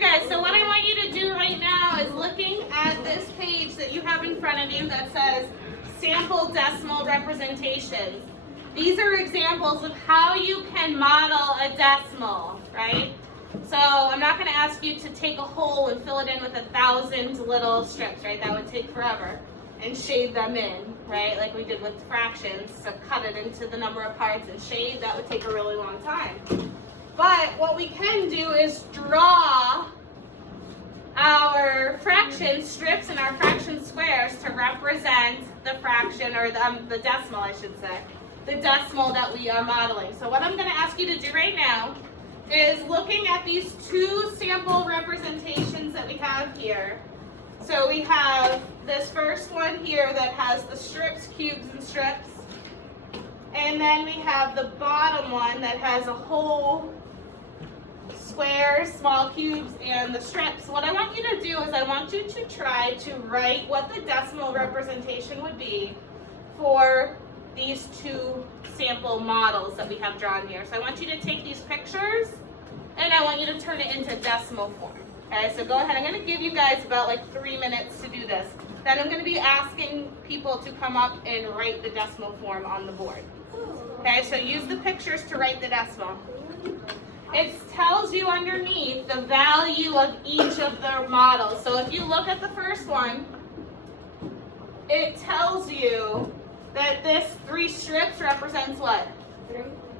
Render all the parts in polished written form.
guys, so what I want you to do right now is looking at this page that you have in front of you that says sample decimal representations. These are examples of how you can model a decimal, right? So I'm not going to ask you to take a hole and fill it in with 1,000 little strips, right? That would take forever. And shade them in, right? Like we did with fractions. So cut it into the number of parts and shade, that would take a really long time. But what we can do is draw our fraction strips and our fraction squares to represent the fraction, or the decimal, I should say. The decimal that we are modeling. So what I'm going to ask you to do right now is looking at these two sample representations that we have here. So we have this first one here that has the strips, cubes, and strips. And then we have the bottom one that has a whole squares, small cubes, and the strips. What I want you to do is I want you to try to write what the decimal representation would be for these two sample models that we have drawn here. So I want you to take these pictures and I want you to turn it into decimal form. Okay, so go ahead. I'm going to give you guys about like 3 minutes to do this. Then I'm going to be asking people to come up and write the decimal form on the board. Okay, so use the pictures to write the decimal. It tells you underneath the value of each of their models. So if you look at the first one, it tells you that this 3 strips represents what?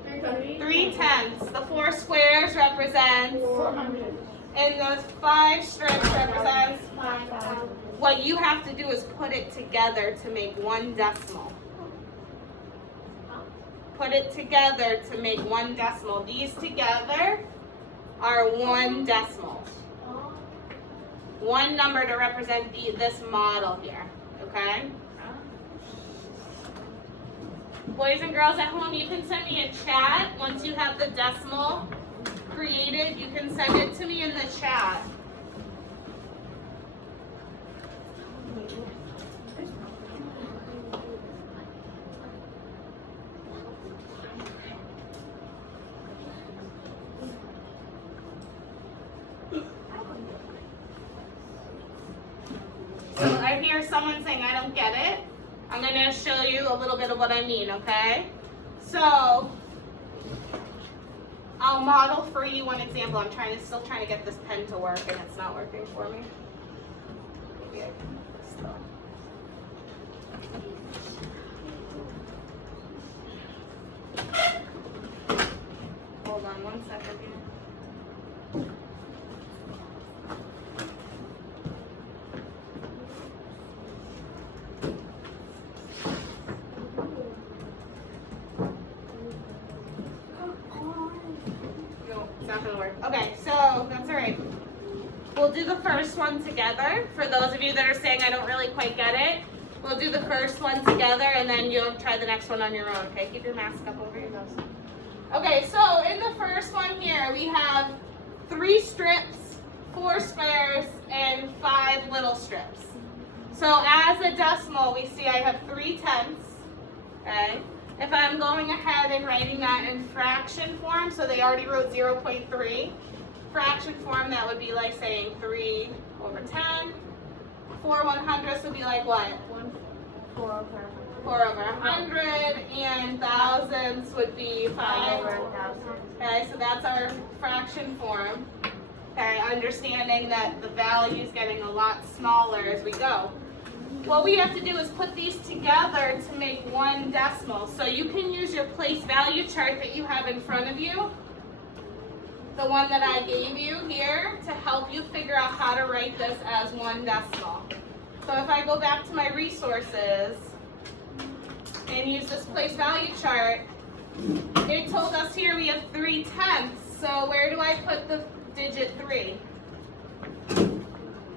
3/10. The 4 squares represents 400. and those 5 strips represents. What you have to do is put it together to make one decimal. Put it together to make one decimal. These together are one decimal. One number to represent this model here. Okay? Boys and girls at home, you can send me a chat once you have the decimal created. You can send it to me in the chat. So I hear someone saying, I don't get it. I'm going to show you a little bit of what I mean, okay? So I'll model for you one example. I'm still trying to get this pen to work and it's not working for me. Maybe I can still. Hold on one second here. Not gonna work. Okay, so that's all right. We'll do the first one together. For those of you that are saying I don't really quite get it, we'll do the first one together and then you'll try the next one on your own, okay? Keep your mask up over your nose. Okay, so in the first one here, we have 3 strips, 4 squares, and 5 little strips. So as a decimal, we see I have 3/10, okay? If I'm going ahead and writing that in fraction form, so they already wrote 0.3, fraction form, that would be like saying 3/10. 4/100ths would be like what? 4/100, and thousandths would be 5/1,000. Okay, so that's our fraction form. Okay, understanding that the value is getting a lot smaller as we go. What we have to do is put these together to make one decimal. So you can use your place value chart that you have in front of you, the one that I gave you here, to help you figure out how to write this as one decimal. So if I go back to my resources and use this place value chart, it told us here we have 3/10. So where do I put the digit 3?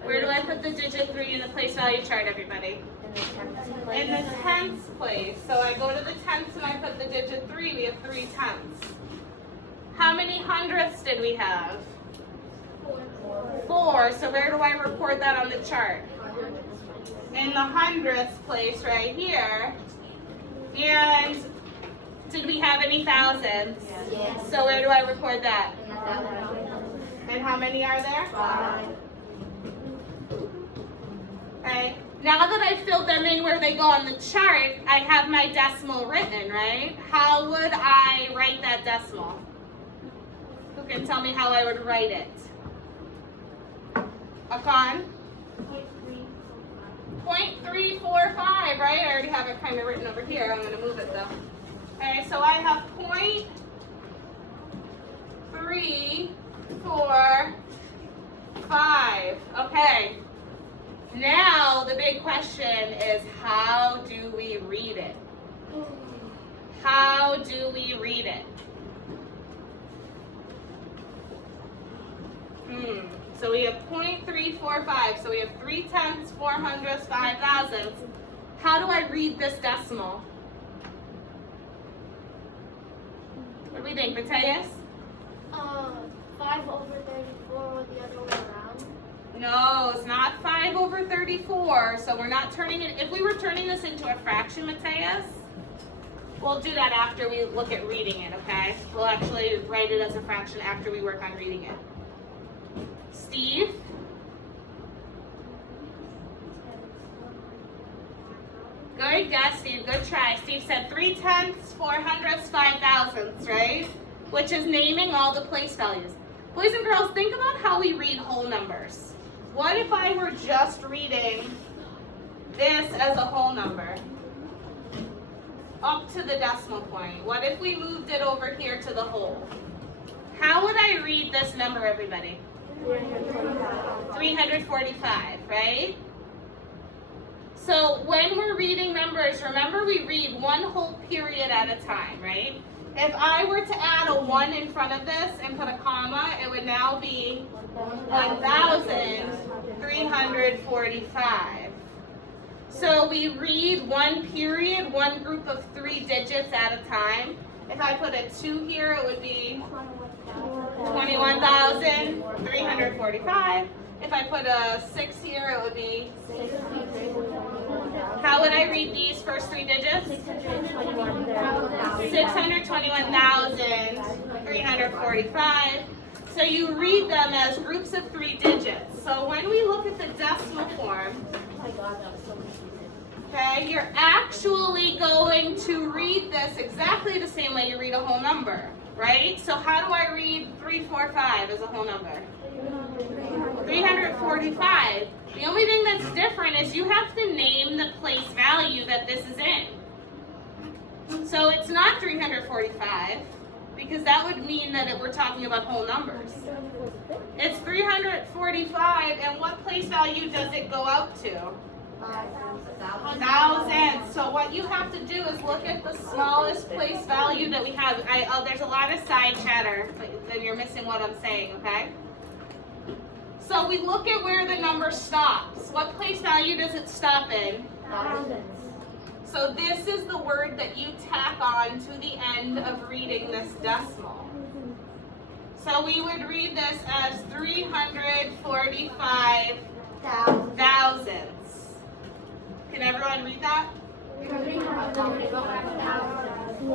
Where do I put the digit 3 in the place value chart, everybody? In the tenths place. So I go to the tenths and I put the digit 3. We have 3/10. How many hundredths did we have? 4. So where do I record that on the chart? In the hundredths place right here. And did we have any thousandths? Yes. So where do I record that? And how many are there? 5. Okay. Now that I've filled them in where they go on the chart, I have my decimal written, right? How would I write that decimal? Who can tell me how I would write it? Akan? 0.345, right? I already have it kind of written over here. I'm going to move it though. Okay, so I have 0.345. Okay. Now the big question is, how do we read it? How do we read it? So we have 0.345. So we have 3/10, 400ths, 5,000ths. How do I read this decimal? What do we think, Mateus? 5 over 34 or the other way around. No, it's not 5 over 34. So we're not turning it. If we were turning this into a fraction, Mateus, we'll do that after we look at reading it, okay? We'll actually write it as a fraction after we work on reading it. Steve? Good guess, Steve. Good try. Steve said 3/10, 400ths, 5,000ths, right? Which is naming all the place values. Boys and girls, think about how we read whole numbers. What if I were just reading this as a whole number? Up to the decimal point. What if we moved it over here to the whole? How would I read this number, everybody? 345, right? So when we're reading numbers, remember we read one whole period at a time, right? If I were to add a 1 in front of this and put a comma, it would now be 1,345. So we read one period, one group of 3 digits at a time. If I put a 2 here, it would be 21,345. If I put a 6 here, it would be. How would I read these first 3 digits? 621,345. So you read them as groups of 3 digits. So when we look at the decimal form, okay, you're actually going to read this exactly the same way you read a whole number, right? So how do I read 345 as a whole number? 345. The only thing that's different is you have to name the place value that this is in. So it's not 345 because that would mean that we're talking about whole numbers. It's 345, and what place value does it go out to? 1,000. So what you have to do is look at the smallest place value that we have. There's a lot of side chatter, but then you're missing what I'm saying, okay? So we look at where the number stops. What place value does it stop in? Thousands. So this is the word that you tack on to the end of reading this decimal. So we would read this as 345 thousandths. Can everyone read that?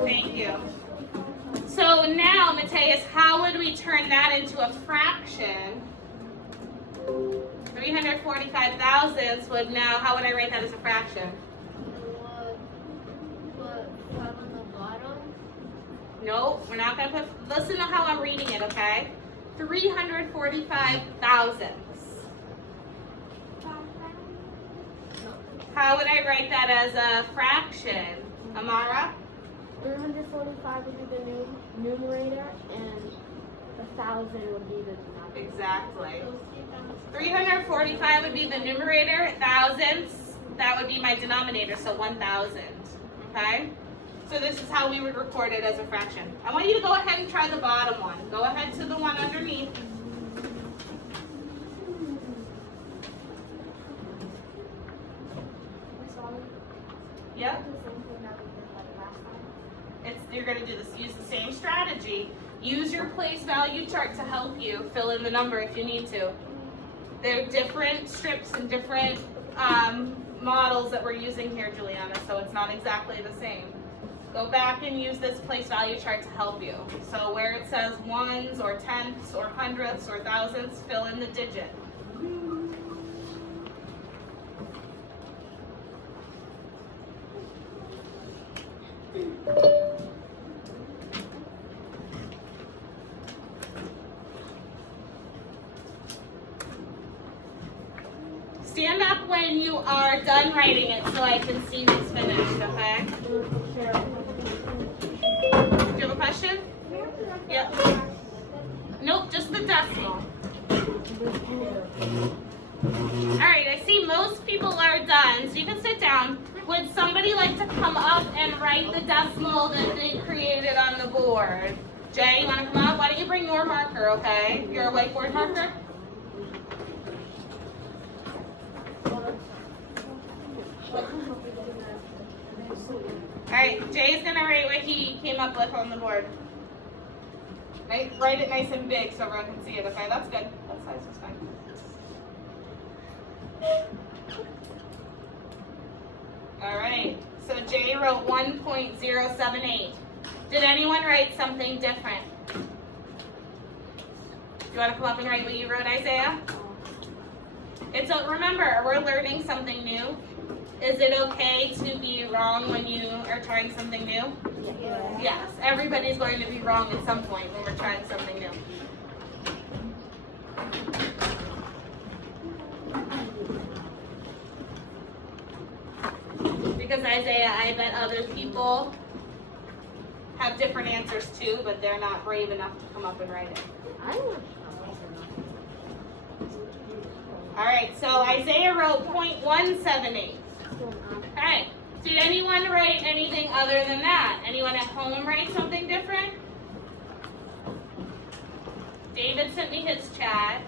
Thank you. So now, Mateus, how would we turn that into a fraction? 345 thousandths would now, how would I write that as a fraction? Nope, we're not going to put, listen to how I'm reading it, okay? 345 thousandths. How would I write that as a fraction? Amara? 345 would be the numerator, and 1,000 would be the denominator. Exactly. 345 would be the numerator, thousandths, that would be my denominator, so 1,000, okay? So this is how we would record it as a fraction. I want you to go ahead and try the bottom one. Go ahead to the one underneath. Yep. You're going to do this. Use the same strategy. Use your place value chart to help you fill in the number if you need to. There are different strips and different models that we're using here, Juliana, so it's not exactly the same. go back and use this place value chart to help you. So where it says ones or tenths or hundredths or thousandths, fill in the digit. Stand up when you are done writing it so I can see who's finished, okay? Do you have a question? Yep. Nope, just the decimal. Alright, I see most people are done, so you can sit down. Would somebody like to come up and write the decimal that they created on the board? Jay, you want to come up? Why don't you bring your marker, okay? Your whiteboard marker? Alright, Jay's going to write what he came up with on the board. Write it nice and big so everyone can see it, okay? That's good. That size is fine. Alright, so Jay wrote 1.078. Did anyone write something different? Do you want to come up and write what you wrote, Isaiah? Remember, we're learning something new. Is it okay to be wrong when you are trying something new? Yes, everybody's going to be wrong at some point when we're trying something new. Because Isaiah, I bet other people have different answers too, but they're not brave enough to come up and write it. All right, so Isaiah wrote 0.178. Okay, did anyone write anything other than that? Anyone at home write something different? David sent me his chat.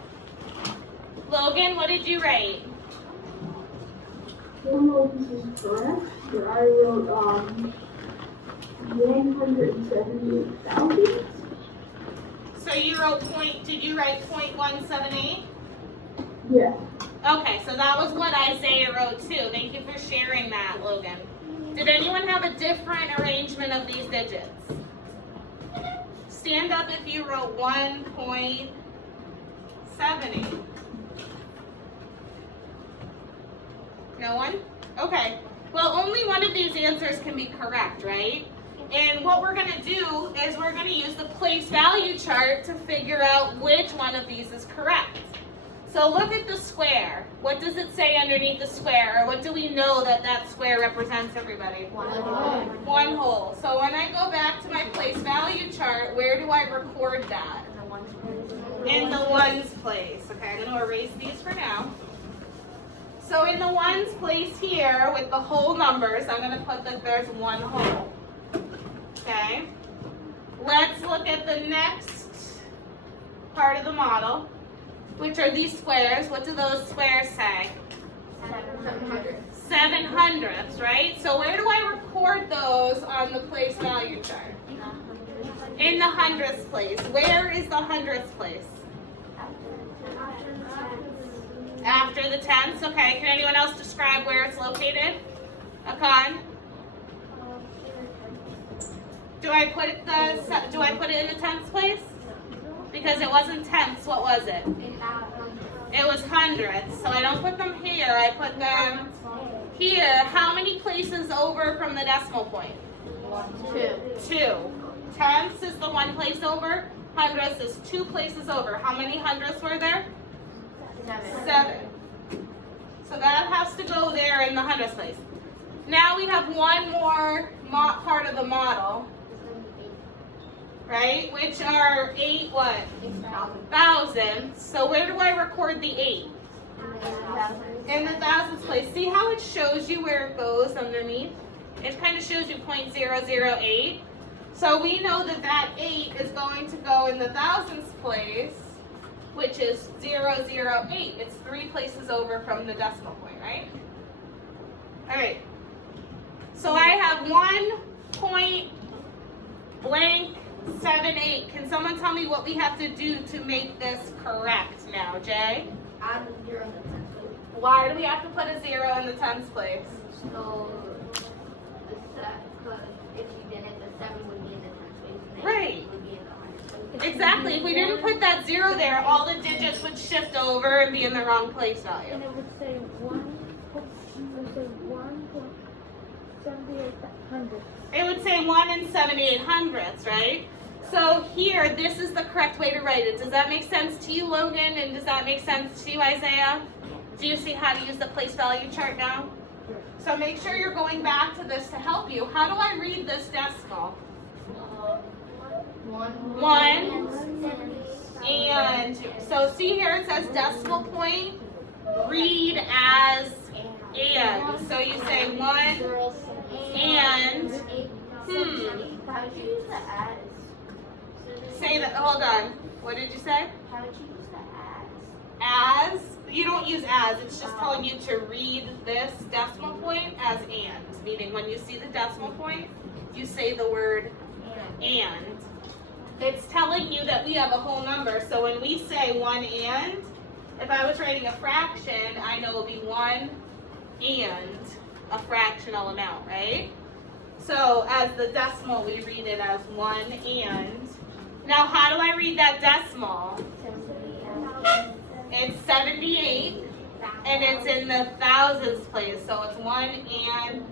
Logan, what did you write? I don't know if this is correct, but I wrote 178,000. So you wrote did you write 0.178? Yeah. Okay, so that was what Isaiah wrote too. Thank you for sharing that, Logan. Did anyone have a different arrangement of these digits? Stand up if you wrote 1.78. No one? Okay. Well, only one of these answers can be correct, right? And what we're going to do is we're going to use the place value chart to figure out which one of these is correct. So look at the square. What does it say underneath the square? Or what do we know that that square represents, everybody? One whole. So when I go back to my place value chart, where do I record that? In the ones place. Okay, I'm going to erase these for now. So in the ones place here with the whole numbers, I'm going to put that there's one whole. Okay? Let's look at the next part of the model, which are these squares. What do those squares say? 700ths, right? So where do I record those on the place value chart? In the hundredths place. Where is the hundredths place? After the tenths. Okay, can anyone else describe where it's located? Akan? Do I put it in the tenths place? Because it wasn't tenths, what was it? It was hundredths. So I don't put them here, I put them here. How many places over from the decimal point? 2. Tenths is the one place over. Hundredths is 2 places over. How many hundredths were there? 7. So that has to go there in the hundredths place. Now we have one more part of the model, right? Which are 8 what? Thousandths. So where do I record the 8? In the thousandths place. See how it shows you where it goes underneath? It kind of shows you 0.008. So we know that that 8 is going to go in the thousandths place, which is 008. It's 3 places over from the decimal point, right? All right. So I have 1.78. Can someone tell me what we have to do to make this correct now, Jay? Add the 0 in the tenth place. Why do we have to put a 0 in the tenths place? So, because if you didn't, the 7 would be in the tens place, and the Right. 8 would be in the hundreds place. Exactly. If we didn't put that 0 there, all the digits would shift over and be in the wrong place value. And it would say 1.78 It would say 1 and 78 hundredths, right? So here, this is the correct way to write it. Does that make sense to you, Logan? And does that make sense to you, Isaiah? Do you see how to use the place value chart now? So make sure you're going back to this to help you. How do I read this decimal? 1 and 2. So see here it says decimal point, read as and. So you say 1 and, How would you use the as? say that, hold on. What did you say? How would you use the As, you don't use as, it's just telling you to read this decimal point as and. Meaning when you see the decimal point, you say the word as? and. It's telling you that we have a whole number. So when we say 1 and, if I was writing a fraction, I know it would be 1 and a fractional amount, right? So as the decimal, we read it as 1 and. Now how do I read that decimal? It's 78, and it's in the thousands place. So it's 1 and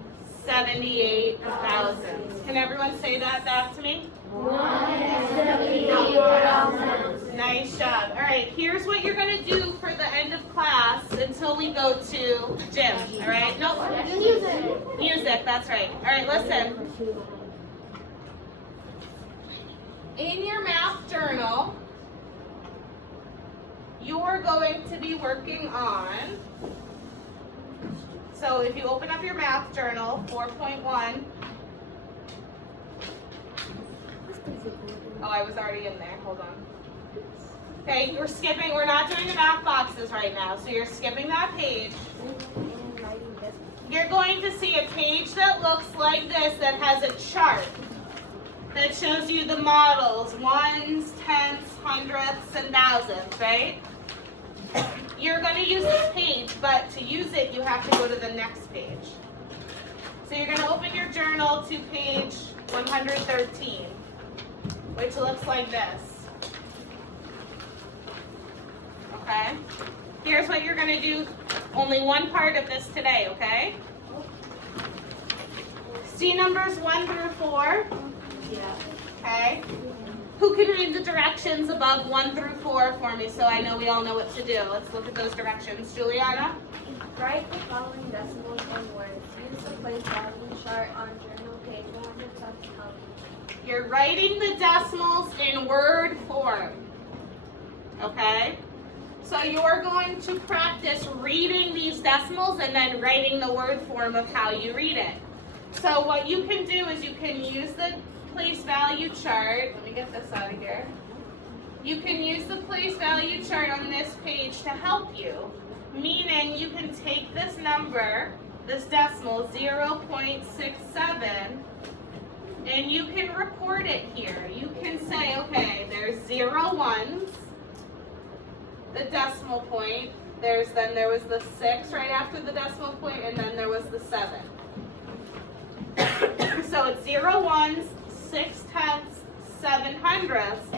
78 thousandths. Can everyone say that back to me? 1 and 78 thousandths. Nice job. All right, here's what you're going to do for the end of class until we go to gym. All right? No, music, that's right. All right, listen. In your math journal, you're going to be working on, so if you open up your math journal, 4.1. Oh, I was already in there. Hold on. Okay, we're skipping. We're not doing the math boxes right now, so you're skipping that page. You're going to see a page that looks like this that has a chart that shows you the models, ones, tenths, hundredths, and thousandths, right? You're going to use this page, but to use it, you have to go to the next page. So you're going to open your journal to page 113, which looks like this. Okay? Here's what you're going to do. Only one part of this today, okay? See numbers 1 through 4? Yeah. Okay? Who can read the directions above 1 through 4 for me so I know we all know what to do? Let's look at those directions. Juliana? Write the following decimals in words. Use the place value chart on journal page 100 to help. You're writing the decimals in word form. Okay? So you're going to practice reading these decimals and then writing the word form of how you read it. So what you can do is you can use the place value chart. Let me get this out of here. You can use the place value chart on this page to help you. Meaning you can take this number, this decimal, 0.67, and you can record it here. You can say, okay, there's 0 ones, the decimal point. Then there was the 6 right after the decimal point, and then there was the 7. So it's 0 ones, 6 tenths, 7 hundredths.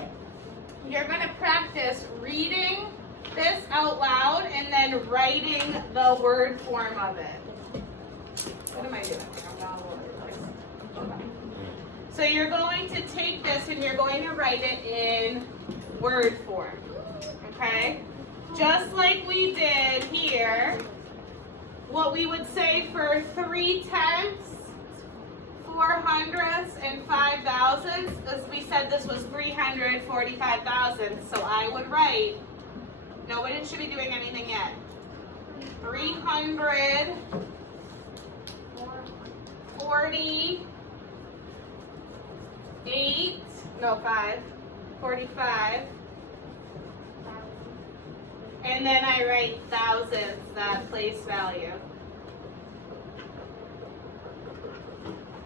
You're going to practice reading this out loud and then writing the word form of it. What am I doing? I'm not all over the place. Okay. So you're going to take this and you're going to write it in word form. Okay? Just like we did here, what we would say for 3 tenths, 4 hundredths, and 5 thousandths, as we said this was 345 thousandths, so I would write, nobody should be doing anything yet, 348, no 45, and then I write thousandths, that place value.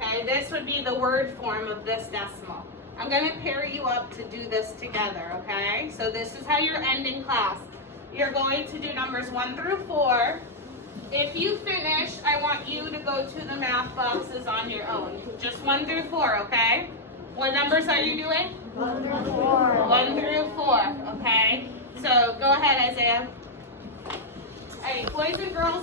Okay, this would be the word form of this decimal. I'm going to pair you up to do this together, okay? So this is how you're ending class. You're going to do numbers 1 through 4, If you finish, I want you to go to the math boxes on your own. Just 1 through 4, okay? What numbers are you doing? 1 through 4. 1 through 4, okay? So go ahead, Isaiah. All right, boys and girls.